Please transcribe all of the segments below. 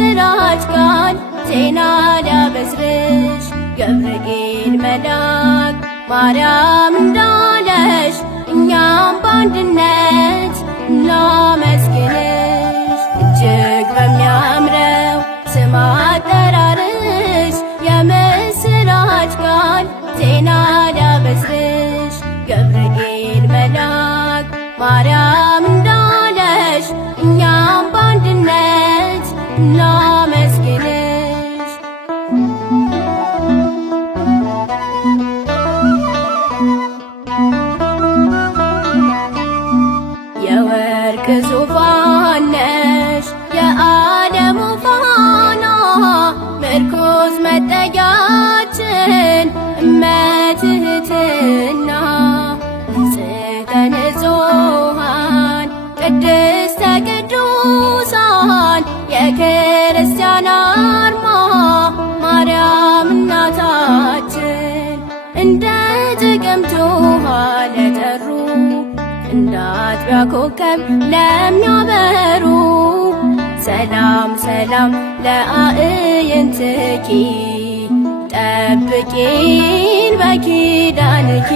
የምስራች ቃል ዜና ሊያበስርሽ ገብርኤል መልአክ ማርያም እንዳለሽ እኛም በአንድነት እናመስግንሽ። እጅግ በሚያምረው ስም አጠራርሽ የምስራች ቃል ዜና ሊያበስርሽ ገብርኤል መልአክ ማርያም እንዳለሽ እኛም በአንድነት እናመስግንሽ። የወርቅ ዙፋን ነሽ የዓለሙ ፋና ምርኩዝ መጠጊያችን እመትህትና ንጽሕተ ንጹሐን ቅድስተ ቅዱሳን የክርስቲያን አርማ ማርያም እናታችን እንደ ጥቅምት ውሃ ለጠሩ እንደ አጥቢያ ኮከብ ለሚያበሩ ሰላም ሰላም ለአዕይንትኪ ጠብቂን በኪዳንኪ።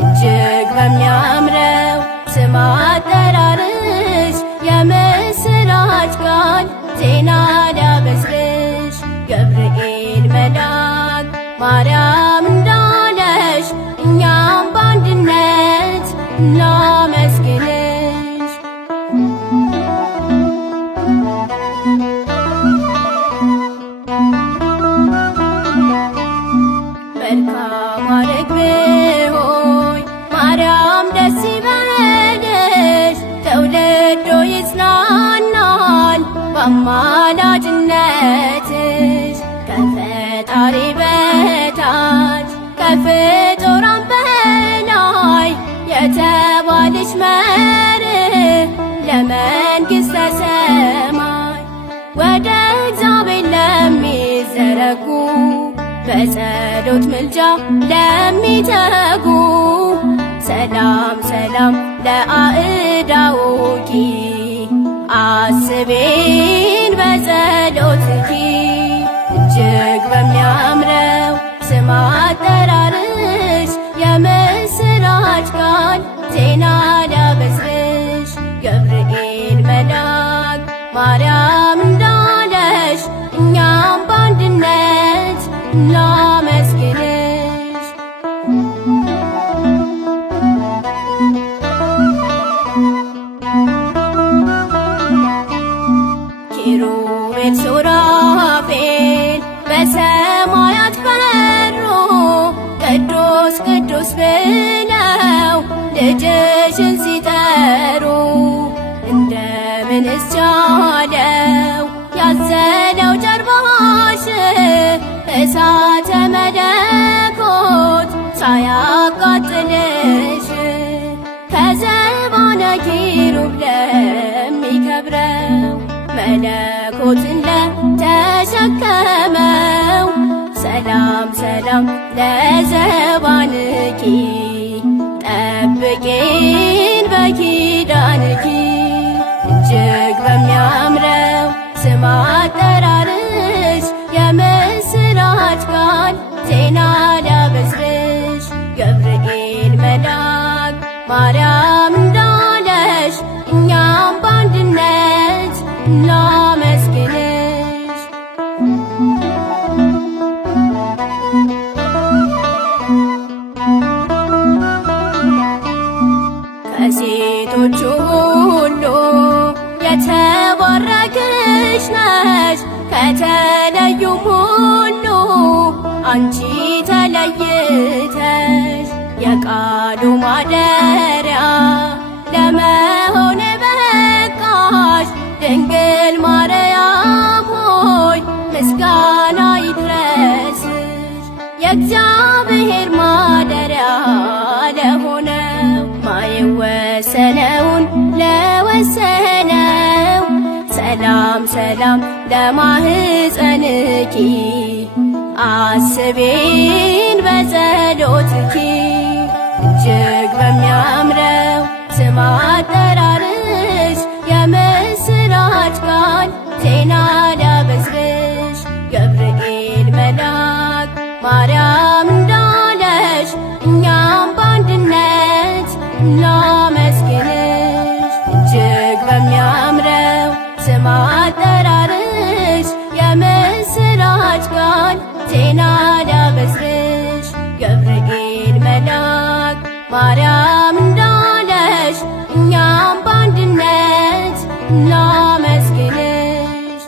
እጅግ በሚያምረው ስም አጠራርሽ የምስራች ቃል ዜና ሊያበስርሽ ገብርኤል መልአክ ማርያም እንዳለሽ እኛም በአንድነት እናመስግንሽ። መልካም ርግብ ሆይ ማርያም ደስ ይበልሽ ትውልዱ ይጽናናል በአማላጅነትሽ ከፈጣሪ በታች ከፍጡራን በላይ የተባልሽ መርህ ለመንግሥተ ሰማይ ወደ እግዚአብሔር ለሚዘረጉ በጸሎት ምልጃ ለሚተጉ ሰላም ሰላም ለአእዳውኪ አስቤን በጸሎትኪ። እጅግ በሚያምረው ስም አጠራርሽ የምስራች ቃል ዜና ሊያበስርሽ ገብርኤል መልአክ ማርያም እንዳለሽ እኛም በአንድነት እናመስግንሽ። ኪሩቤል ሱራፌል በሰማያት በሩ ቅዱስ ቅዱስ ብለው ልጅሽን ሲጠሩ እንደምንስ ቻለው ያዘለው ጀርባሽ እሳተ መለኮት ሳያቃጥልሽ ከዘባነ ኪሩብ ለሚከብረው መለኮትን ለተሸከመው ሰላም ሰላም ለዘባንኪ ጠብቂን በኪዳንኪ። እጅግ በሚያምረው ስም አጠራርሽ የምስራች ቃል ዜና ሊያበስርሽ ገብርኤል መልአክ ማርያም እንዳለሽ እኛም በአንድነት እናመስግንሽ። ከሴቶቹ ሁሉ የተባረክሽ ነሽ ከተለዩም ሁሉ አንቺ ተለይተሽ የቃሉ ማደሪያ ለመሆን በቃሽ ድንግል ማርያም ሆይ ምስጋና ይድረስሽ። የእግዚአብሔር ማደሪያ ለሆነው ማይወሰነውን ለወሰነው ሰላም ሰላም ለማህፀንኪ አስቤን በጸሎትኪ። እጅግ በሚያምረው ስም አጠራርሽ የምስራች ቃል ዜና አጠራርሽ የምስራች ቃል ዜና ሊያበስርሽ ገብርኤል መልአክ ማርያም እንዳለሽ እኛም በአንድነት እናመስግንሽ።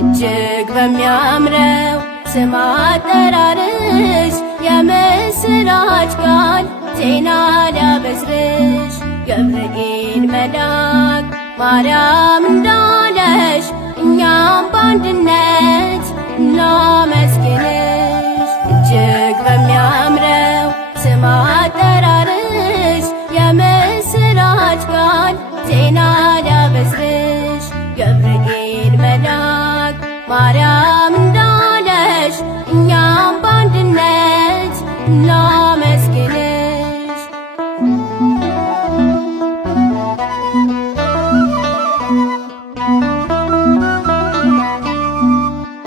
እጅግ በሚያምረው ስም አጠራርሽ የምስራች ቃል ዜና ሊያበስርሽ ገብርኤል መልአክ ማርያም እንዳለሽ እኛም በአንድነት እናመስግንሽ። እጅግ በሚያምረው ስም አጠራርሽ የምስራች ቃል ዜና ሊያበስርሽ ገብርኤል መልአክ ማርያም እንዳለሽ እኛም በአንድነት እናመስግንሽ።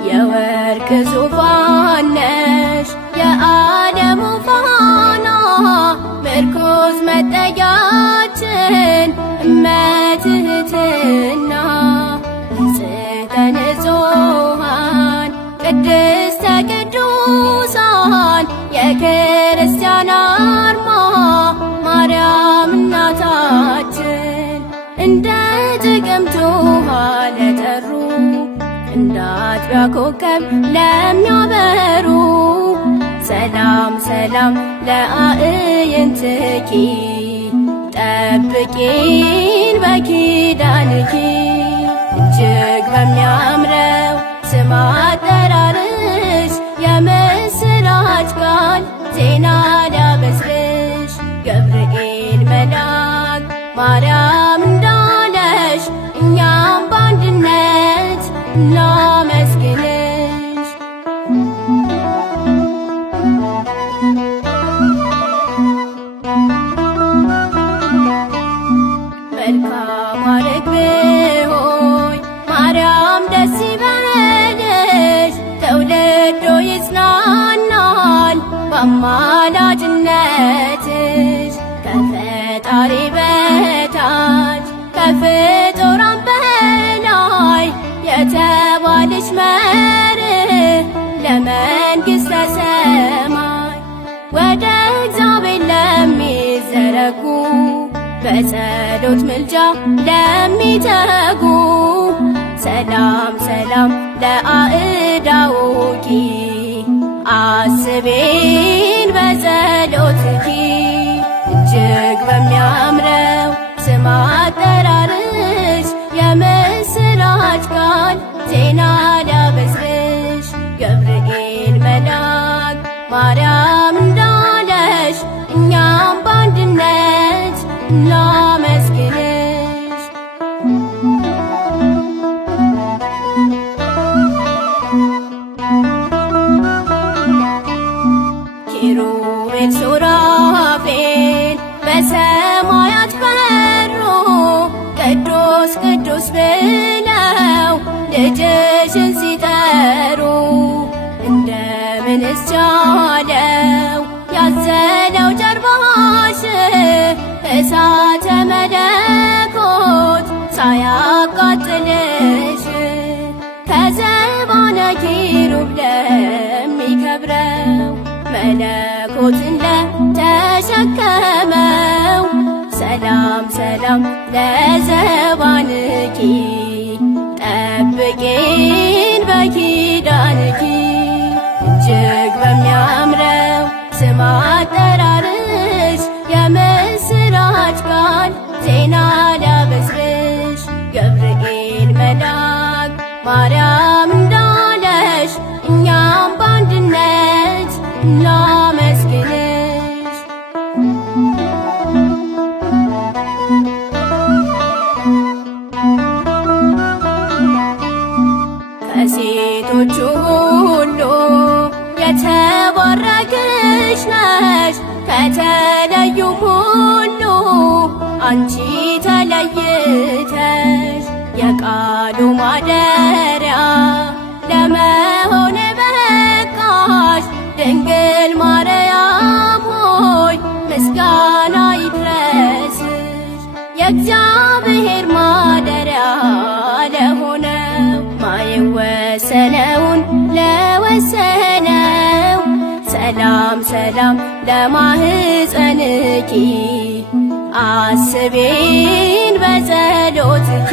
የወርቅ ዙፋን ነሽ የዓለሙ ፋና ምርኩዝ መጠጊያችን እመትህትና ንጽሕተ ንጹሐን ቅድስተ ቅዱሳን የክርስቲያን አርማ ማርያም እናታችን እንደ ጥቅምት ውሃ ለጠሩ እንደ አጥቢያ ኮከብ ለሚያበሩ ሰላም ሰላም ለአዕይንትኪ ጠብቂን በኪዳንኪ። እጅግ በሚያምረው ስም አጠራርሽ የምስራች ቃል ዜና ሊያበስርሽ ገብርኤል መልአክ ማርያም እንዳለሽ እኛም በአንድነት እናመስግንሽ። መልካም ርግብ ሆይ ማርያም ደስ ይበልሽ ትውልዱ ይጽናናል በአማላጅነትሽ ከፈጣሪ በታች ከፍጡራን በላይ የተባልሽ መርህ ለመንግሥተ ሰማይ ወደ እግዚአብሔር ለሚዘረጉ በጸሎት ምልጃ ለሚተጉ ሰላም ሰላም ለአእዳውኪ አስቤን በጸሎትኪ። እጅግ በሚያምረው ስም አጠራርሽ የምስራች ቃል ዜና ሊያበስርሽ ገብርኤል መልአክ ማርያም እንዳለሽ እኛም በአንድነት እናመስግንሽ። ኪሩቤል ሱራፌል በሰማያት በሩ ቅዱስ ቅዱስ ብለው ልጅሽን ሲጠሩ እንደምንስ ቻለው ያዘለው ጀርባሽ እሳተ መለኮት ሳያቃጥልሽ ከዘባነ ኪሩብ ለሚከብረው መለኮትን ለተሸከመው ሰላም ሰላም ለዘባንኪ ጠብቂን በኪዳንኪ። እጅግ በሚያምረው ስም አጠራርሽ የምስራ ዜና ሊያበስርሽ ገብርኤል መልአክ ማርያም እንዳለሽ እኛም በአንድነት እናመስግንሽ። ከሴቶቹ ሁሉ የተባረክሽ ነሽ፣ ከተለዩም ሁሉ አንቺ ተለይተሽ የቃሉ ማደሪያ ለመሆን በቃሽ። ድንግል ማርያም ሆይ ምስጋና ይድረስሽ። የእግዚአብሔር ማደሪያ ለሆነው ማይወሰነውን ለወሰነው ሰላም ሰላም ለማህፀንኪ አስቤን በጸሎትኪ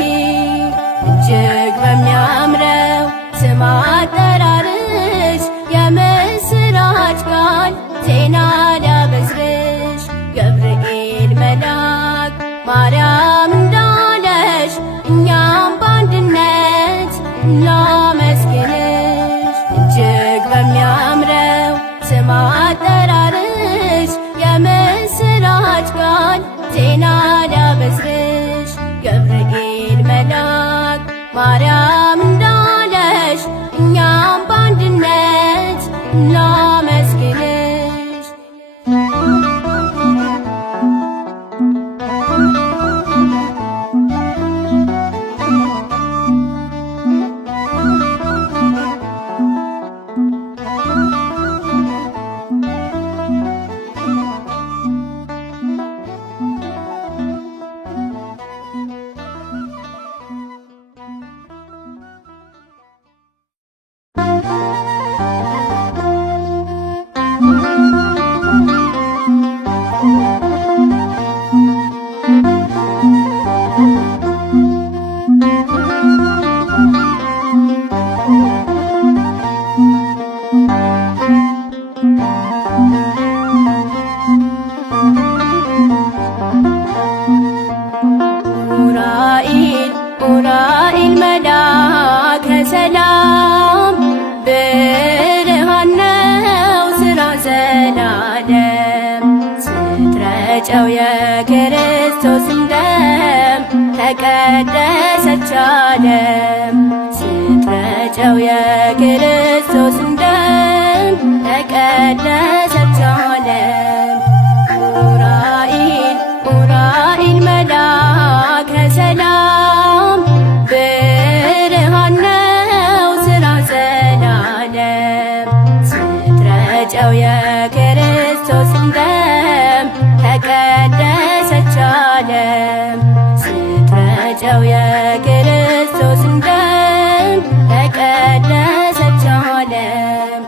እጅግ በሚያምረው ስም አጠራርሽ የምስራች ቃል ዜና ሊያበስርሽ ገብርኤል መልአክ ማርያም እንዳለሽ እኛም በአንድነት እናመስግንሽ። እጅግ በሚያምረው ስም አጠራርሽ የምስራች ቃል ዜና ሊያበስርሽ ገብርኤል መልአክ ማርያም እንዳለሽ እኛም በአንድነት እናመስግንሽ። ኡራኤል መልአከ ሰላም ብርሃን ነው ሥራ ዘላለም። ስትረጨው የክርስቶስን ደም ተቀደሰች ዓለም። ስትረጨው የክርስቶስን ደም ተቀደሰች ዓለም። ኡራኤል መልአከ ሰላም ብርሃን ነው ሥራ ዘላለም። ስትረጨው የክርስቶስን ደም ተቀደሰች ዓለም። ስትረጨው የክርስቶስን ደም ተቀደሰች ዓለም።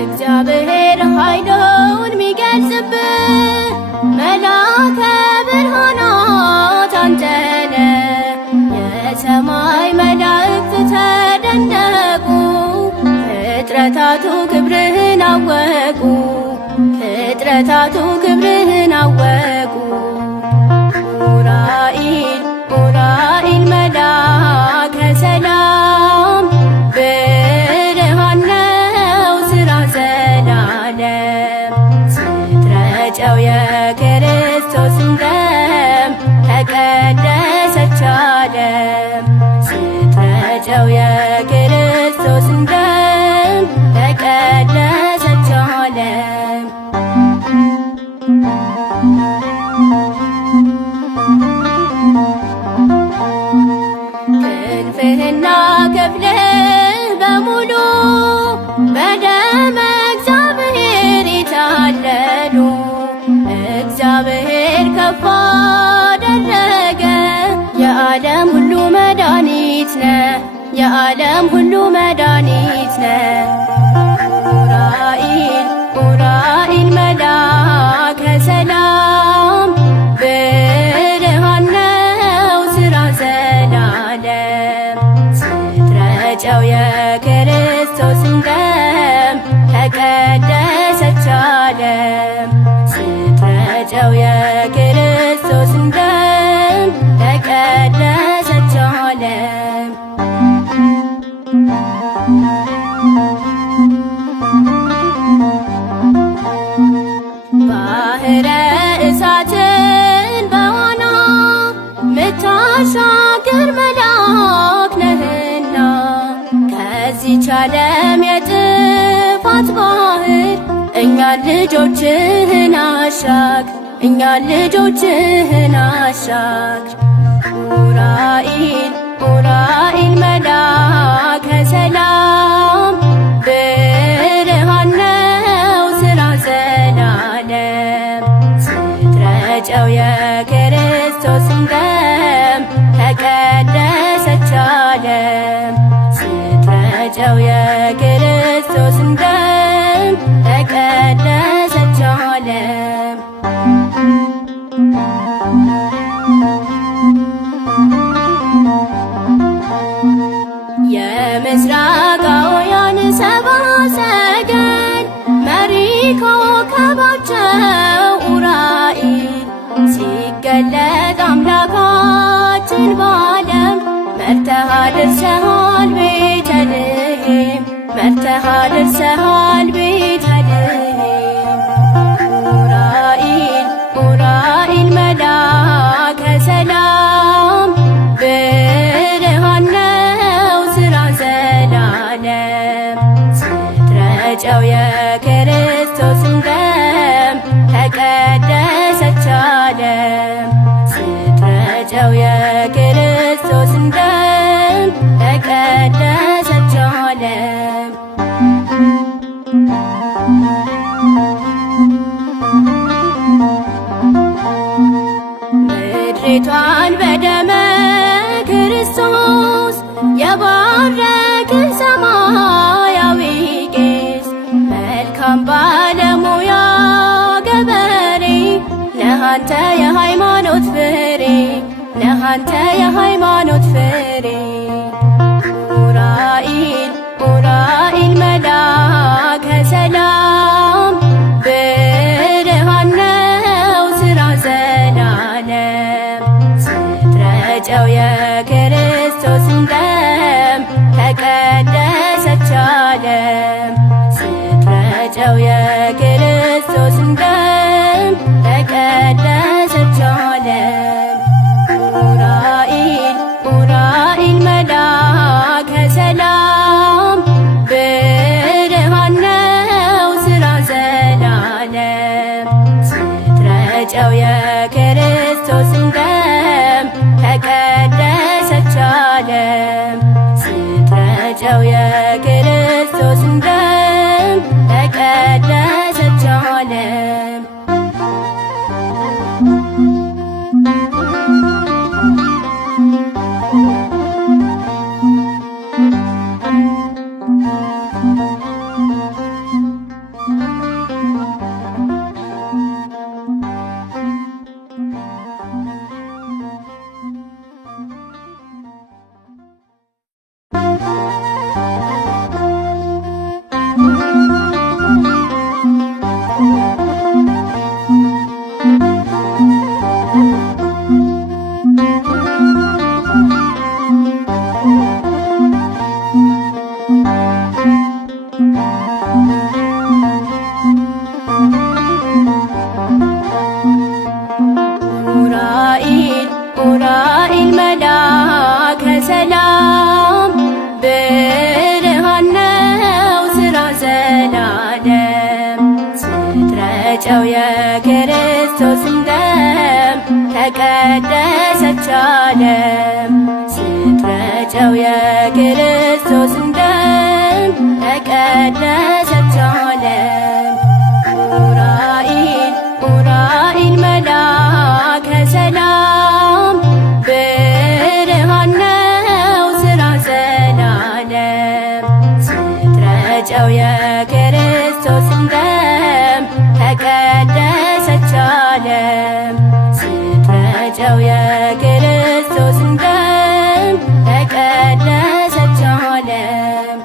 እግዚአብሔር ኃይሉን ሚገልጽብህ መልአከ ብርሃናት አንተ ነህ። የሰማይ መላእክት ተደነቁ፣ ፍጥረታቱ ክብርህን አወቁ። ፍጥረታቱ ክብርህን አወቁ። ኡራኤል መልአከ ሰላም ብርሃን ነው ሥራ ዘላለም። ስትረጨው የክርስቶስን ደም ተቀደሰች ዓለም። ስትረጨው የክርስቶስን ደም ተቀደሰች ዓለም። ክንፍህና ክፍልህ በሙሉ በደመ እግዚአብሔር የታለሉ እግዚአብሔር ከፍ አደረገ። የዓለም ሁሉ መድኃኒት ነህ፣ የዓለም ሁሉ መድኃኒት ነህ። ኡራኤል መልአከ ሰላም ብርሃን ነው ሥራ ዘላለም። ስትረጨው የክርስቶስን ደም ተቀደሰች ዓለም ስትረጨው የክርስቶስን ደም ተቀደሰች ዓለም። ባህረ እሳትን በዋና ምታሻግር መልአክ ነህና ከዚች ዓለም የጥፋት ባህር እኛን ልጆችህን አሻግር፣ እኛን ልጆችህን አሻግር። ኡራኤል ኡራኤል መልአከ ሰላም ብርሃን ነው ሥራ ዘላለም ስትረጨው የክርስቶስን ደም ተቀደሰች ዓለም ስትረጨው የክርስቶስን ደም ተቀደሰች ዓለም። የምስራቃውያን ሰብአ ሰገል መሪ ኮከባቸው ኡራኤል ሲገለጥ አምላካችን በዓለም መርተሃ ደርሰሃል ቤተልሔም፣ መርተሃ ደርሰሃል ቤተልሔም። ኡራኤል ኡራኤል መልአከ ሰላም ብርሃን ነው ሥራ ዘላለም ስትረጨው የክርስቶስን ደም ተቀደሰች ዓለም ስትረጨው የክርስቶስን ደም ተቀደሰች ዓለም። ምድሪቷን በደመ ክርስቶስ የባረክህ ሰማያዊ ቄስ መልካም ባለሙያ ገበሬ ነህ አንተ የሃይማኖት ፍሬ፣ ነህ አንተ የሃይማኖት ፍሬ። ኡራኤል ኡራኤል መልአከ ሰላም ብርሃን ነው ሥራ ዘላለም ስትረጨው የክርስቶስን ደም ተቀደሰች ዓለም ስትረጨው የክርስቶስን ደም ተቀደሰች ዓለም። ኡራኤል ኡራኤል መልአከ ሰላም ብርሃን ነው ሥራ ዘላለም ስትረጨው የክርስቶስን ደም ተቀደሰች ዓለም ስትረጨው የክርስቶስን ደም ተቀደሰች ዓለም። ኡራኤል ኡራኤል መልአከ ሰላም ብርሃን ነው ሥራ ዘላለም ስትረጨው የክርስቶስን ደም ተቀደሰች ዓለም ስትረጨው የክርስቶስን ደም ተቀደሰች ዓለም። ኡራኤል ኡራኤል መልአከ ሰላም ብርሃን ነው ሥራ ዘላለም ስትረጨው የክርስቶስን ደም ተቀደሰች ዓለም ስትረጨው የክርስቶስን ደም ተቀደሰች ዓለም።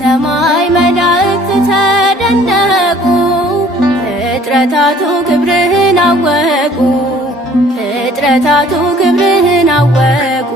የሰማይ መላእክት ተደነቁ፣ ፍጥረታቱ ክብርህን አወቁ፣ ፍጥረታቱ ክብርህን አወቁ።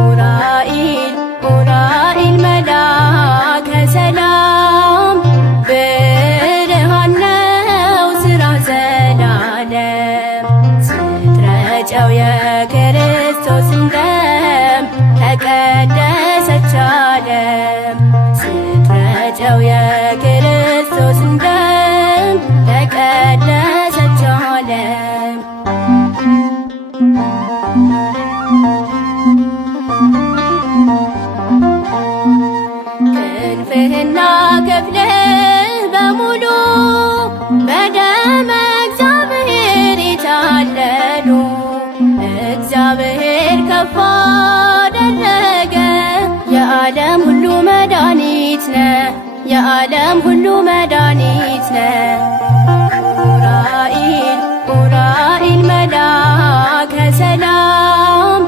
ኡራኤል ኡራኤል መልአከ ሰላም፣ ብርሃን ነው ሥራ ዘላለም። ስትረጨው የክርስቶስን ደም ተቀደሰች ዓለም። ስትረጨው የክርስቶስን ደም ተቀደሰች ዓለም። ክንፍህና ክፍልህ በሙሉ በደመ እግዚአብሔር የታለሉ፣ እግዚአብሔር ከፍ አደረገ። የዓለም ሁሉ መድኃኒት ነህ፣ የዓለም ሁሉ መድኃኒት ነህ። ኡራኤል ኡራኤል መልአከ ሰላም፣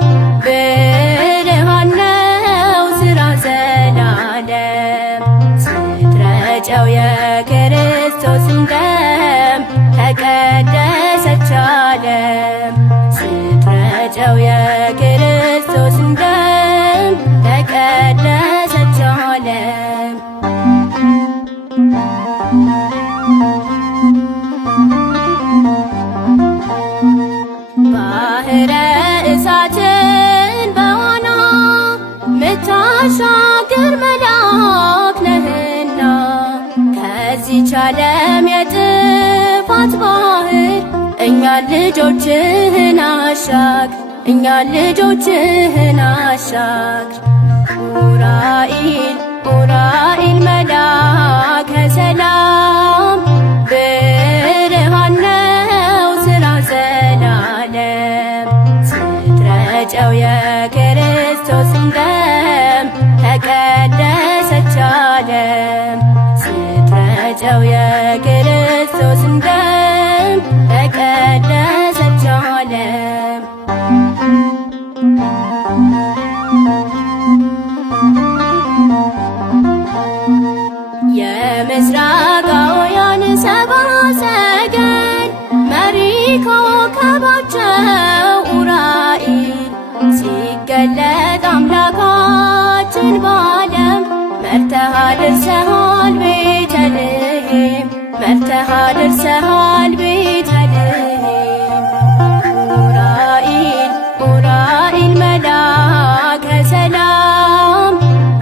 ብርሃን ነው ሥራ ዘላለም። ስትረጨው የክርስቶስን ደም ተቀደሰች ዓለም። ስትረጨው የክርስቶስን ደም ተቀደሰች ዓለም። ባሕረ እሳትን በዋና ምታሻግር መልአክ ነህና፣ ከዚህች ዓለም የጥፋት ባሕር እኛን ልጆችህን አሻግር፣ እኛን ልጆችህን አሻግር። ኡራኤል ኡራኤል መልአከ ሰላም፣ ብርሃን ነው ሥራ ዘላለም። ስትረጨው የክርስቶስን ደም ተቀደሰች ዓለም። ስትረጨው የክርስቶስን ደም ተቀደሰች ዓለም። የምስራቃውያን ሰብአ ሰገል መሪ ኮከባቸው ኡራኤል፣ ሲገለጥ አምላካችን በዓለም መርተሃ ደርሰሃል ቤተልሔም፣ መርተሃ ደርሰሃል ቤተልሔም። ኡራኤል ኡራኤል መልአከ ሰላም፣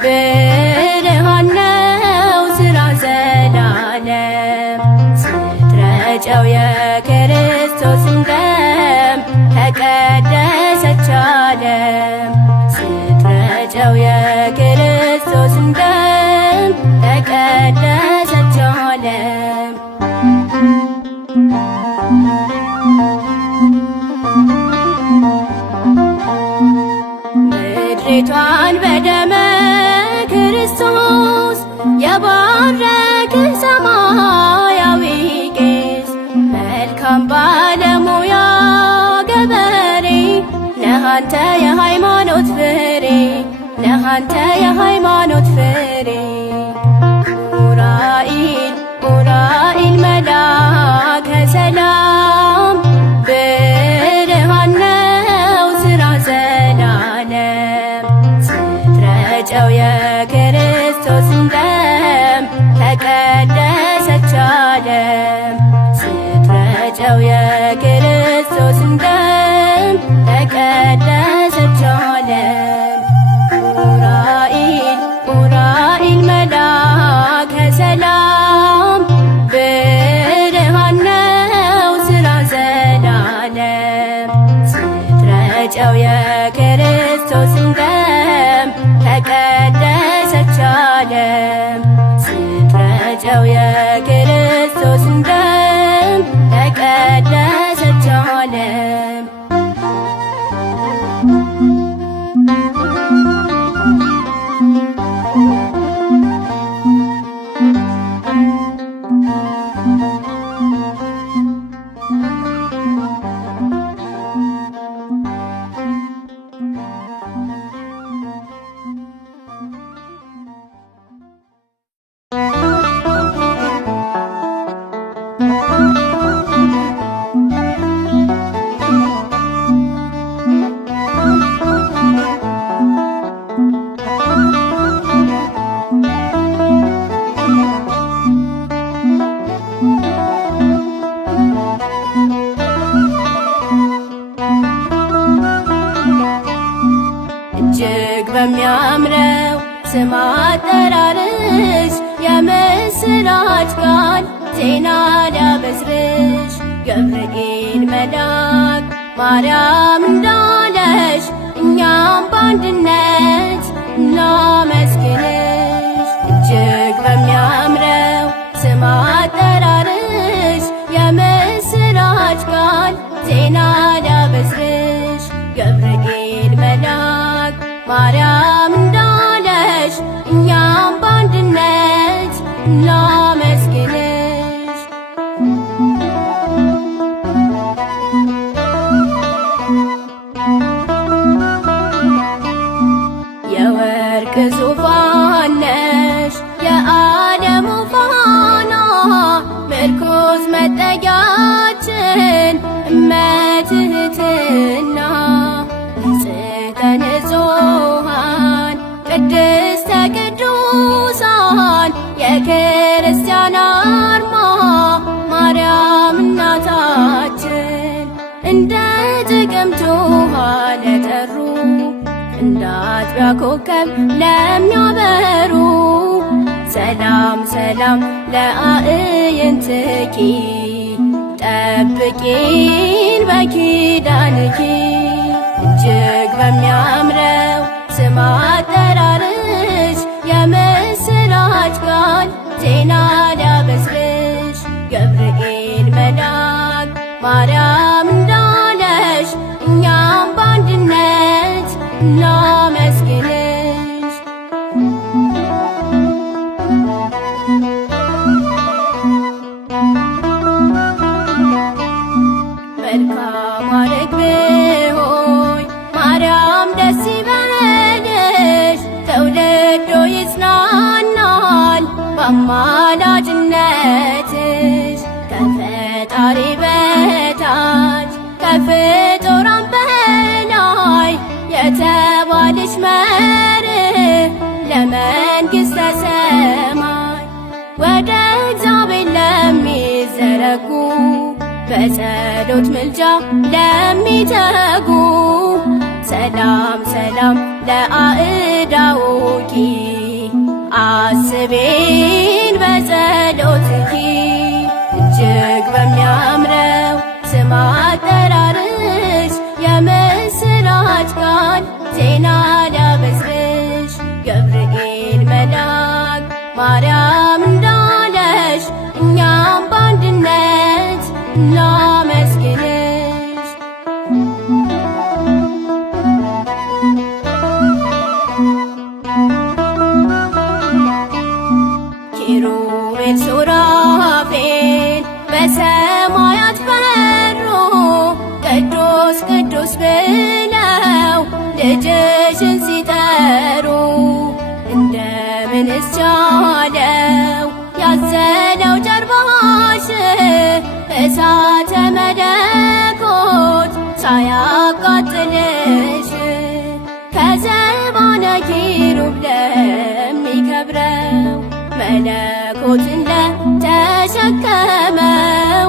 ብርሃን ነው ሥራ ዘላለም። ስትረጨው የክርስቶስን ደም ተቀደሰች ዓለም። ስትረጨው የክርስቶስን ደም ተቀደሰች ዓለም። ምድሪቷን በደመ ክርስቶስ የባረክህ ሰማያዊ ቄስ፣ መልካም ባለሙያ ገበሬ ነህ አንተ የሃይማኖት ፍሬ፣ ነህ አንተ የሃይማኖት ፍሬ። ኡራኤል ኡራኤል መልአከ ሰላም፣ ብርሃን ነው ሥራ ዘላለም። ስትረጨው የክርስቶስን ደም ተቀደሰች ዓለም። ስትረጨው የክርስቶስን ደም ተቀደሰች ዓለም። ኡራኤል ኡራኤል መልአከ ሰላም፣ ብርሃን ነው ሥራ ዘላለም። ስትረጨው የክርስቶስን ደም ተቀደሰች ዓለም። ስም አጠራርሽ የምስራች ቃል ዜና ሊያበስርሽ ገብርኤል መልአክ ማርያም እንዳለሽ እኛም በአንድነት እናመስግንሽ። እጅግ በሚያምረው ስም አጠራርሽ የምስራች ቃል ዜና ሊያበስርሽ ገብርኤል መልአክ ማርያም እንዳለሽ እኛም በአንድነት እናመስግንሽ። የወርቅ ዙፋን ነሽ የዓለሙ ፋና ምርኩዝ መጠጊያችን እመትህትና ንጽሕተ ንጹሐን ቅድስተ ቅዱሳን የክርስቲያን አርማ ማርያም እናታችን እንደ ጥቅምት ውሃ ለጠሩ እንደ አጥቢያ ኮከብ ለሚያበሩ ሰላም ሰላም ለአዕይንትኪ ጠብቂን በኪዳንኪ። እጅግ በሚያምረው ስም አጠራርሽ የምስራች ቃል ዜና ሊያበስርሽ ገብርኤል መልአክ ማርያም እንዳለሽ እኛም በአንድነት እናመስግንሽ። መልካም ርግብ ሆይ ማርያም ደስ ይበልሽ ትውልዱ ይጽናናል በአማላጅነትሽ ከፈጣሪ በታች ከፍጡራን በላይ የተባልሽ መርህ ለመንግሥተ ሰማይ ወደ እግዚአብሔር ለሚዘረጉ በጸሎት ምልጃ ለሚተጉ ሰላም ሰላም ለአእዳውኪ አስቤን በጸሎትኪ። እጅግ በሚያምረው ስም አጠራርሽ የምስራች ቃል ዜና ሊያበስርሽ ገብርኤል መልአክ ማርያም እንዳለሽ እኛም በአንድነት እናመስግንሽ። ኪሩቤል ሱራፌል በሰማያት በሩ ቅዱስ ቅዱስ ብለው ልጅሽን ሲጠሩ እንደምንስ ቻለው ያዘለው ጀርባሽ እሳተ መለኮት ሳያቃጥልሽ ከዘባነ ኪሩብ ለሚከብረው መለኮትን ለተሸከመው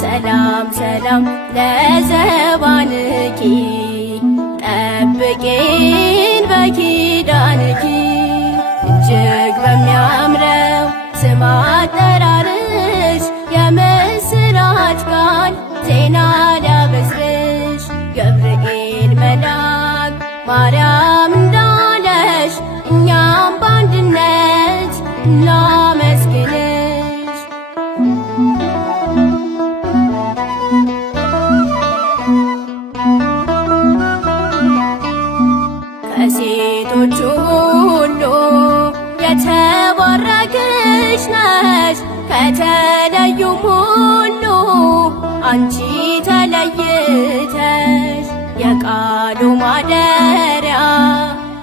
ሰላም ሰላም ለዘባንኪ ጠብቂን በኪዳንኪ። እጅግ በሚያምረው ስም አጠራርሽ የምስራች ቃል ዜና ሊያበስርሽ ገብርኤል መልአክ ማርያም እንዳለሽ እኛም በአንድነት እናመስግንሽ። ከሴቶቹ ሁሉ የተባረክሽ ነሽ ከተለዩም ሁሉ አንቺ ተለይተሽ የቃሉ ማደሪያ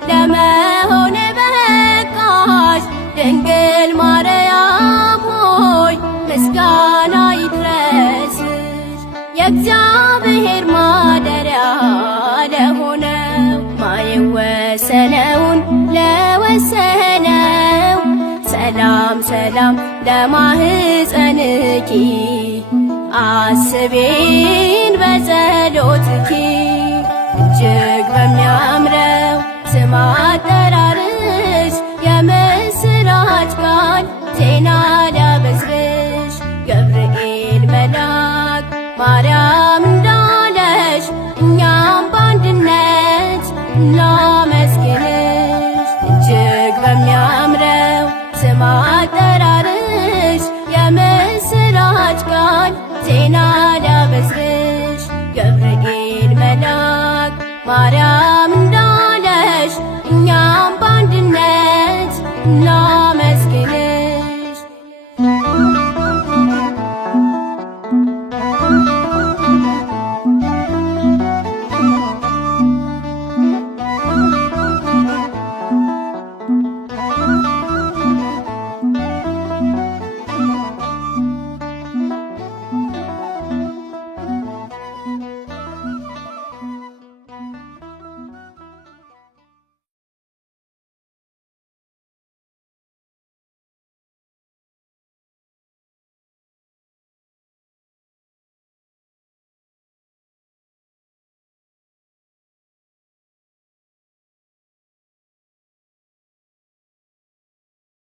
ለመሆን በቃሽ ድንግል ማርያም ሆይ ምስጋና ይድረስሽ። የእግዚአብሔር ማደሪያ ለሆነው ማይወሰነውን ለወሰነው ሰላም ሰላም ለማህፀንኪ አስቤን በጸሎትኪ። እጅግ በሚያምረው ስም አጠራር